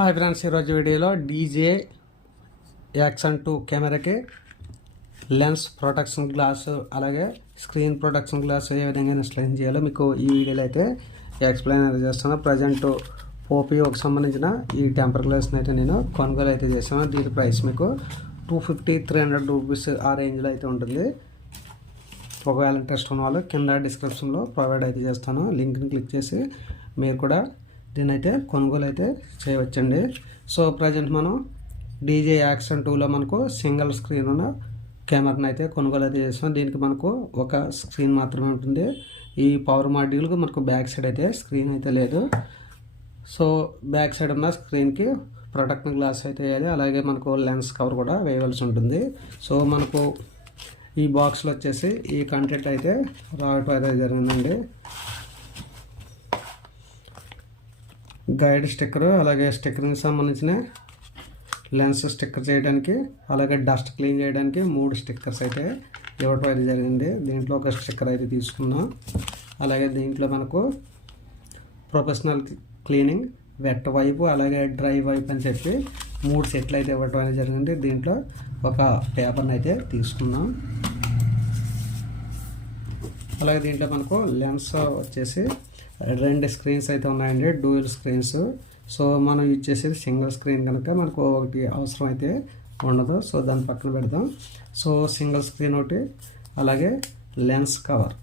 Hi friends, ఈరోజు వీడియోలో DJ action 2 కెమెరాకి లెన్స్ ప్రొటెక్షన్ గ్లాసు అలాగే స్క్రీన్ ప్రొటెక్షన్ గ్లాసు ఏ విధంగా ఇన్స్టాల్ చేయాలో మీకు ఈ వీడియోలో అయితే ఎక్స్ప్లెయిన్ అయితే చేస్తాను. ప్రజెంట్ పోపియోకి సంబంధించిన ఈ టెంపర్ గ్లాస్ని అయితే నేను కొనుగోలు అయితే చేశాను. దీని ప్రైస్ మీకు 250-300 రూపీస్ ఆ రేంజ్లో అయితే ఉంటుంది. ఒకవేళ ఇంట్రెస్ట్ ఉన్న వాళ్ళు కింద డిస్క్రిప్షన్లో ప్రొవైడ్ అయితే చేస్తాను. లింక్ని క్లిక్ చేసి మీరు కూడా దీని అయితే కొనుగోలు అయితే చేయవచ్చండి. సో ప్రజెంట్ మనం డీజే యాక్షన్ 2లో మనకు సింగిల్ స్క్రీన్ ఉన్న కెమెరాని అయితే కొనుగోలు అయితే చేస్తాం. దీనికి మనకు ఒక స్క్రీన్ మాత్రమే ఉంటుంది. ఈ పవర్ మాడ్యూల్కి మనకు బ్యాక్ సైడ్ అయితే స్క్రీన్ అయితే లేదు. సో బ్యాక్ సైడ్ ఉన్న స్క్రీన్కి ప్రొటెక్టివ్ గ్లాస్ అయితే వేయాలి. అలాగే మనకు లెన్స్ కవర్ కూడా వేయవలసి ఉంటుంది. సో మనకు ఈ బాక్స్లో వచ్చేసి ఈ కంటెంట్ అయితే రావటం అయితే జరిగిందండి. గైడ్ స్టిక్కర్, అలాగే స్టిక్కర్కి సంబంధించిన లెన్స్ స్టిక్కర్ చేయడానికి, అలాగే డస్ట్ క్లీన్ చేయడానికి 3 స్టిక్కర్స్ అయితే ఇవ్వటం అయితే జరిగింది. దీంట్లో ఒక స్టిక్కర్ అయితే తీసుకున్నాం. అలాగే దీంట్లో మనకు ప్రొఫెషనల్ క్లీనింగ్, వెట్ వైపు, అలాగే డ్రై వైపు అని చెప్పి 3 సెట్లు అయితే ఇవ్వటం అయితే జరిగింది. దీంట్లో ఒక పేపర్ని అయితే తీసుకున్నాం. అలాగే దీంట్లో మనకు లెన్స్ వచ్చేసి 2 స్క్రీన్స్ అయితే ఉన్నాయండి, డ్యూయల్ స్క్రీన్స్. సో మనం యూజ్ చేసేది సింగిల్ స్క్రీన్ కనుక మనకు ఒకటి అవసరం అయితే ఉండదు. సో దాన్ని పక్కన పెడదాం. సో సింగిల్ స్క్రీన్ ఒకటి, అలాగే లెన్స్ కవర్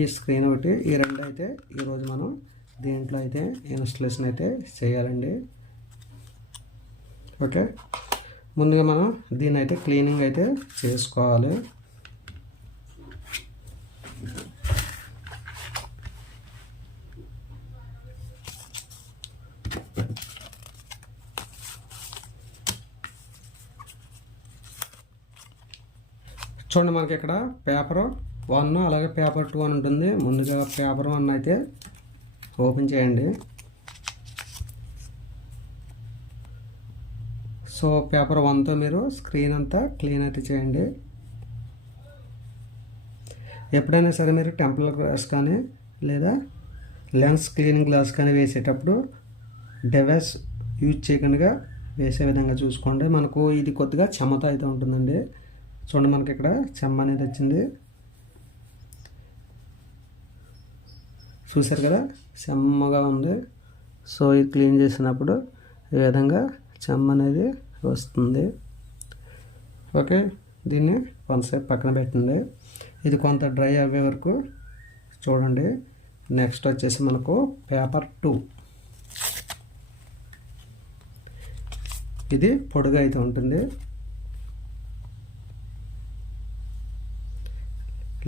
ఈ స్క్రీన్ ఒకటి, ఈ 2 అయితే ఈరోజు మనం దీంట్లో అయితే ఇన్స్టలేషన్ అయితే చేయాలండి. ఓకే, ముందుగా మనం దీన్ని అయితే క్లీనింగ్ అయితే చేసుకోవాలి. చూడండి, మనకి ఇక్కడ పేపర్ 1 అలాగే పేపర్ 2 అని ఉంటుంది. ముందుగా పేపర్ 1 అయితే ఓపెన్ చేయండి. సో పేపర్ 1తో మీరు స్క్రీన్ అంతా క్లీన్ అయితే చేయండి. ఎప్పుడైనా సరే మీరు టెంపర్ గ్లాస్ కానీ లేదా లెన్స్ క్లీనింగ్ గ్లాస్ కానీ వేసేటప్పుడు డివైస్ యూజ్ చేయకుండా వేసే విధంగా చూసుకోండి. మనకు ఇది కొద్దిగా చెమ్మతో అయితే ఉంటుందండి. చూడండి, మనకి ఇక్కడ చెమ్మ అనేది వచ్చింది, చూసారు కదా, చెమ్మగా ఉంది. సో ఇది క్లీన్ చేసినప్పుడు ఈ విధంగా చెమ్మ అనేది వస్తుంది. ఓకే, దీన్ని కొంతసేపు పక్కన పెట్టండి. ఇది కొంత డ్రై అయ్యే వరకు చూడండి. నెక్స్ట్ వచ్చేసి మనకు పేపర్ 2, ఇది పొడుగా అయితే ఉంటుంది.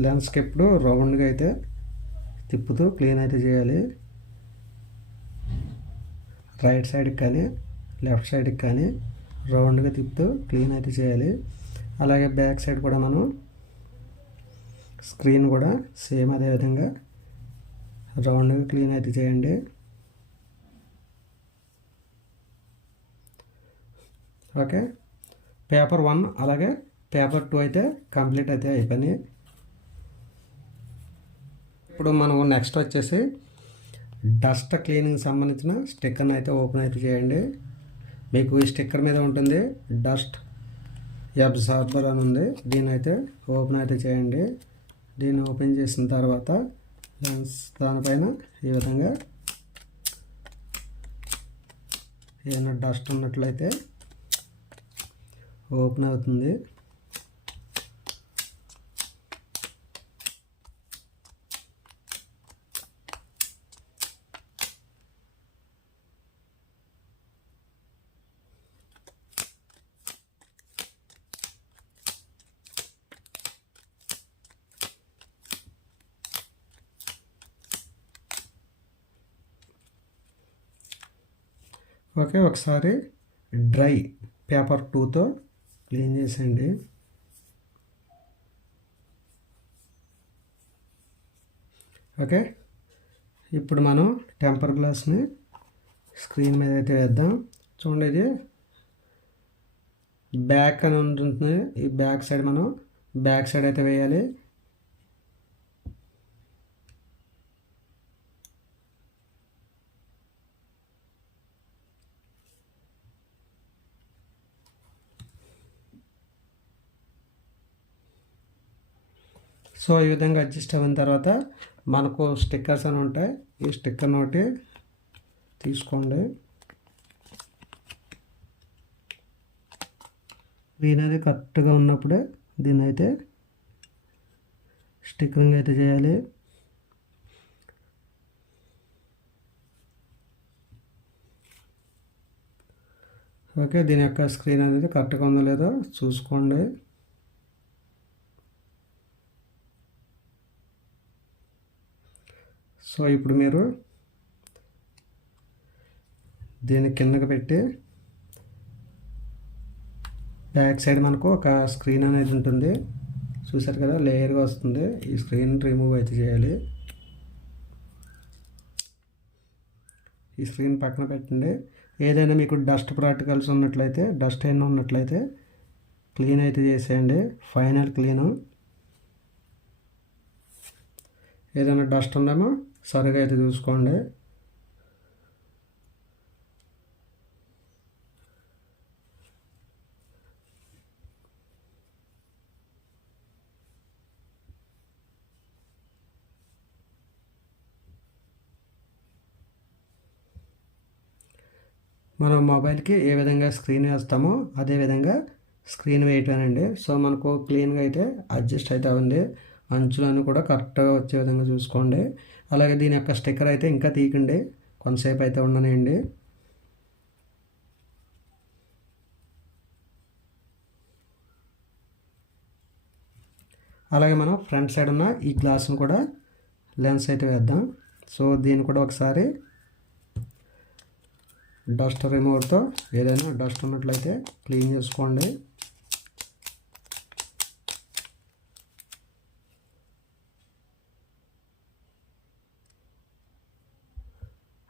లెన్స్కి ఎప్పుడు రౌండ్గా అయితే తిప్పుతూ క్లీన్ అయితే చేయాలి. రైట్ సైడ్కి కానీ లెఫ్ట్ సైడ్కి కానీ రౌండ్గా తిప్పుతూ క్లీన్ అయితే చేయాలి. అలాగే బ్యాక్ సైడ్ కూడా మనం స్క్రీన్ కూడా సేమ్ అదే విధంగా రౌండ్గా క్లీన్ అయితే చేయండి. ఓకే, పేపర్ 1 అలాగే పేపర్ 2 అయితే కంప్లీట్ అయితే అయిపోయినాయి. ఇప్పుడు మనం నెక్స్ట్ వచ్చేసి డస్ట్ క్లీనింగ్ సంబంధించిన స్టిక్కర్ని అయితే ఓపెన్ అయితే చేయండి. మీకు ఈ స్టిక్కర్ మీద ఉంటుంది డస్ట్ అబ్జార్బర్ అని ఉంది. దీన్ని అయితే ఓపెన్ అయితే చేయండి. దీన్ని ఓపెన్ చేసిన తర్వాత లెన్స్ దానిపైన ఈ విధంగా ఏదైనా డస్ట్ ఉన్నట్లయితే ఓపెన్ అవుతుంది. ఓకే, ఒకసారి డ్రై పేపర్ 2తో క్లీన్ చేసేయండి. ఓకే, ఇప్పుడు మనం టెంపర్ గ్లాస్ని స్క్రీన్ మీద అయితే వేద్దాం. చూడండి, ఇది బ్యాక్ అని ఉంటుంది. ఈ బ్యాక్ సైడ్ మనం బ్యాక్ సైడ్ అయితే వేయాలి. సో ఈ విధంగా అడ్జస్ట్ అయిన తర్వాత మనకు స్టిక్కర్స్ అని ఉంటాయి. ఈ స్టిక్కర్ ఒకటి తీసుకోండి. దీని అది కరెక్ట్గా ఉన్నప్పుడే దీన్ని అయితే స్టిక్కరింగ్ అయితే చేయాలి. ఓకే, దీని యొక్క స్క్రీన్ అనేది కరెక్ట్గా ఉందో లేదో చూసుకోండి. సో ఇప్పుడు మీరు దీన్ని కిందకి పెట్టి బ్యాక్ సైడ్ మనకు ఒక స్క్రీన్ అనేది ఉంటుంది, చూసారు కదా, లేయర్గా వస్తుంది. ఈ స్క్రీన్ రిమూవ్ అయితే చేయాలి. ఈ స్క్రీన్ పక్కన పెట్టండి. ఏదైనా మీకు డస్ట్ పార్టికల్స్ ఉన్నట్లయితే, డస్ట్ ఏమైనా ఉన్నట్లయితే క్లీన్ అయితే చేసేయండి. Final clean. ఏదైనా డస్ట్ ఉందేమో సరిగా అయితే చూసుకోండి. మనం మొబైల్కి ఏ విధంగా స్క్రీన్ వేస్తామో అదే విధంగా స్క్రీన్ వేయటానండి. సో మనకు క్లీన్గా అయితే అడ్జస్ట్ అయితే ఉంది. అంచులను కూడా కరెక్ట్గా వచ్చే విధంగా చూసుకోండి. అలాగే దీని యొక్క స్టిక్కర్ అయితే ఇంకా తీయకండి, కొంతసేపు అయితే ఉండనియండి. అలాగే మనం ఫ్రంట్ సైడ్ ఉన్న ఈ గ్లాస్ను కూడా లెన్స్ అయితే వేద్దాం. సో దీన్ని కూడా ఒకసారి డస్ట్ రిమూవర్తో ఏదైనా డస్ట్ ఉన్నట్లయితే క్లీన్ చేసుకోండి.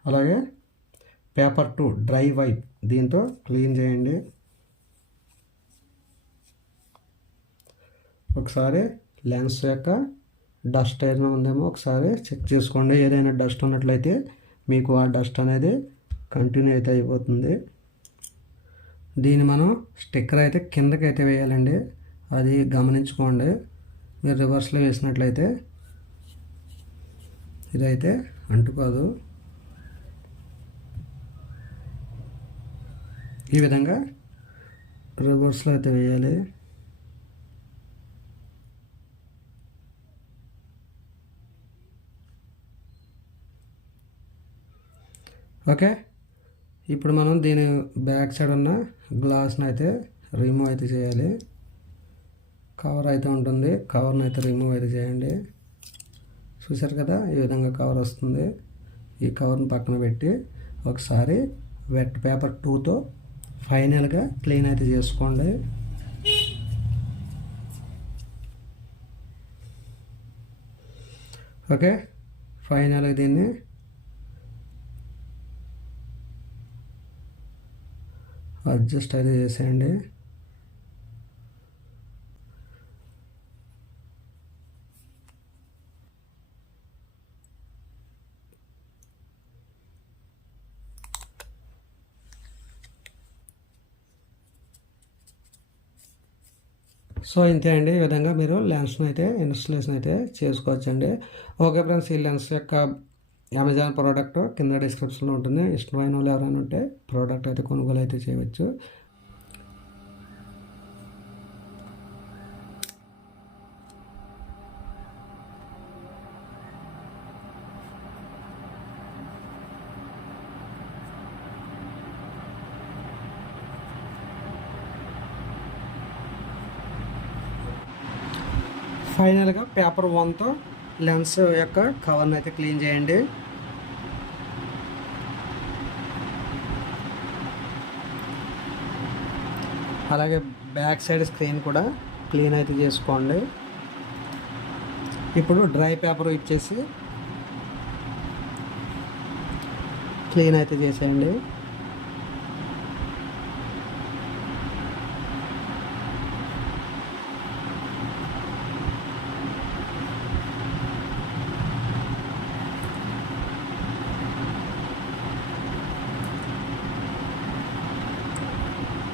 అలాగే పేపర్ 2 డ్రై వైప్ దీంతో క్లీన్ చేయండి. ఒకసారి లెన్స్ యొక్క డస్ట్ ఏదైనా ఉందేమో ఒకసారి చెక్ చేసుకోండి. ఏదైనా డస్ట్ ఉన్నట్లయితే మీకు ఆ డస్ట్ అనేది కంటిన్యూ అయితే అయిపోతుంది. దీన్ని మనం స్టిక్కర్ అయితే కిందకి అయితే వేయాలండి, అది గమనించుకోండి. మీరు రివర్స్లో వేసినట్లయితే ఇదైతే అంటుకోదు. ఈ విధంగా రివర్స్లో అయితే వేయాలి. ఓకే, ఇప్పుడు మనం దీని బ్యాక్ సైడ్ ఉన్న గ్లాస్ని అయితే రిమూవ్ అయితే చేయాలి. కవర్ అయితే ఉంటుంది, కవర్ని అయితే రిమూవ్ అయితే చేయండి. చూసారు కదా, ఈ విధంగా కవర్ వస్తుంది. ఈ కవర్ని పక్కన పెట్టి ఒకసారి వెట్ పేపర్ 2తో ఫైనల్గా క్లీన్ అయితే చేసుకోండి. ఓకే, ఫైనల్గా దీన్ని అడ్జస్ట్ అయితే చేసేయండి. సో ఇంతే అండి, ఈ విధంగా మీరు లెన్స్ను అయితే ఇన్స్టలేషన్ అయితే చేసుకోవచ్చండి. ఓకే ఫ్రెండ్స్, ఈ లెన్స్ యొక్క అమెజాన్ ప్రోడక్ట్ కింద డిస్క్రిప్షన్లో ఉంటుంది. ఇష్టమైన వాళ్ళు ఎవరైనా ఉంటే ప్రోడక్ట్ అయితే కొనుగోలు అయితే చేయవచ్చు. ఫైనల్గా పేపర్ 1తో లెన్స్ యొక్క కవర్ని అయితే క్లీన్ చేయండి. అలాగే బ్యాక్ సైడ్ స్క్రీన్ కూడా క్లీన్ అయితే చేసుకోండి. ఇప్పుడు డ్రై పేపర్ ఇచ్చేసి క్లీన్ అయితే చేసేయండి.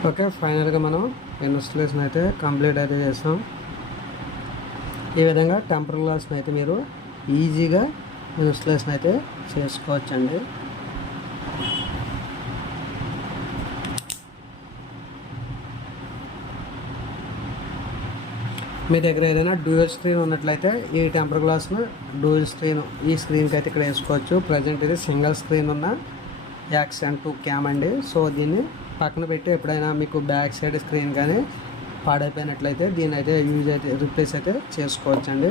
ఓకే, ఫైనల్గా మనం ఇన్స్టలేషన్ అయితే కంప్లీట్ అయితే చేసాం. ఈ విధంగా టెంపర్ గ్లాస్ని అయితే మీరు ఈజీగా ఇన్స్టలేషన్ అయితే చేసుకోవచ్చండి. మీ దగ్గర ఏదైనా డ్యూయల్ స్క్రీన్ ఉన్నట్లయితే ఈ టెంపర్ గ్లాస్ను డ్యూయల్ స్క్రీన్ ఈ స్క్రీన్కి అయితే ఇక్కడ వేసుకోవచ్చు. ప్రజెంట్ ఇది సింగిల్ స్క్రీన్ ఉన్న X-N2 క్యామ్ అండి. సో దీన్ని పక్కన పెట్టి ఎప్పుడైనా మీకు బ్యాక్ సైడ్ స్క్రీన్ కానీ పాడైపోయినట్లయితే దీన్ని అయితే రిప్లేస్ అయితే చేసుకోవచ్చండి.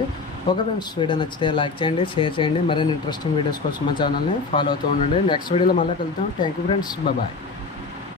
ఓకే ఫ్రెండ్స్, వీడియో నచ్చితే లైక్ చేయండి, షేర్ చేయండి. మరిన్ని ఇంట్రెస్టింగ్ వీడియోస్ కోసం మా ఛానల్ని ఫాలో అవుతూ ఉండండి. నెక్స్ట్ వీడియోలో మళ్ళీ కలుద్దాం. Thank you friends, bye.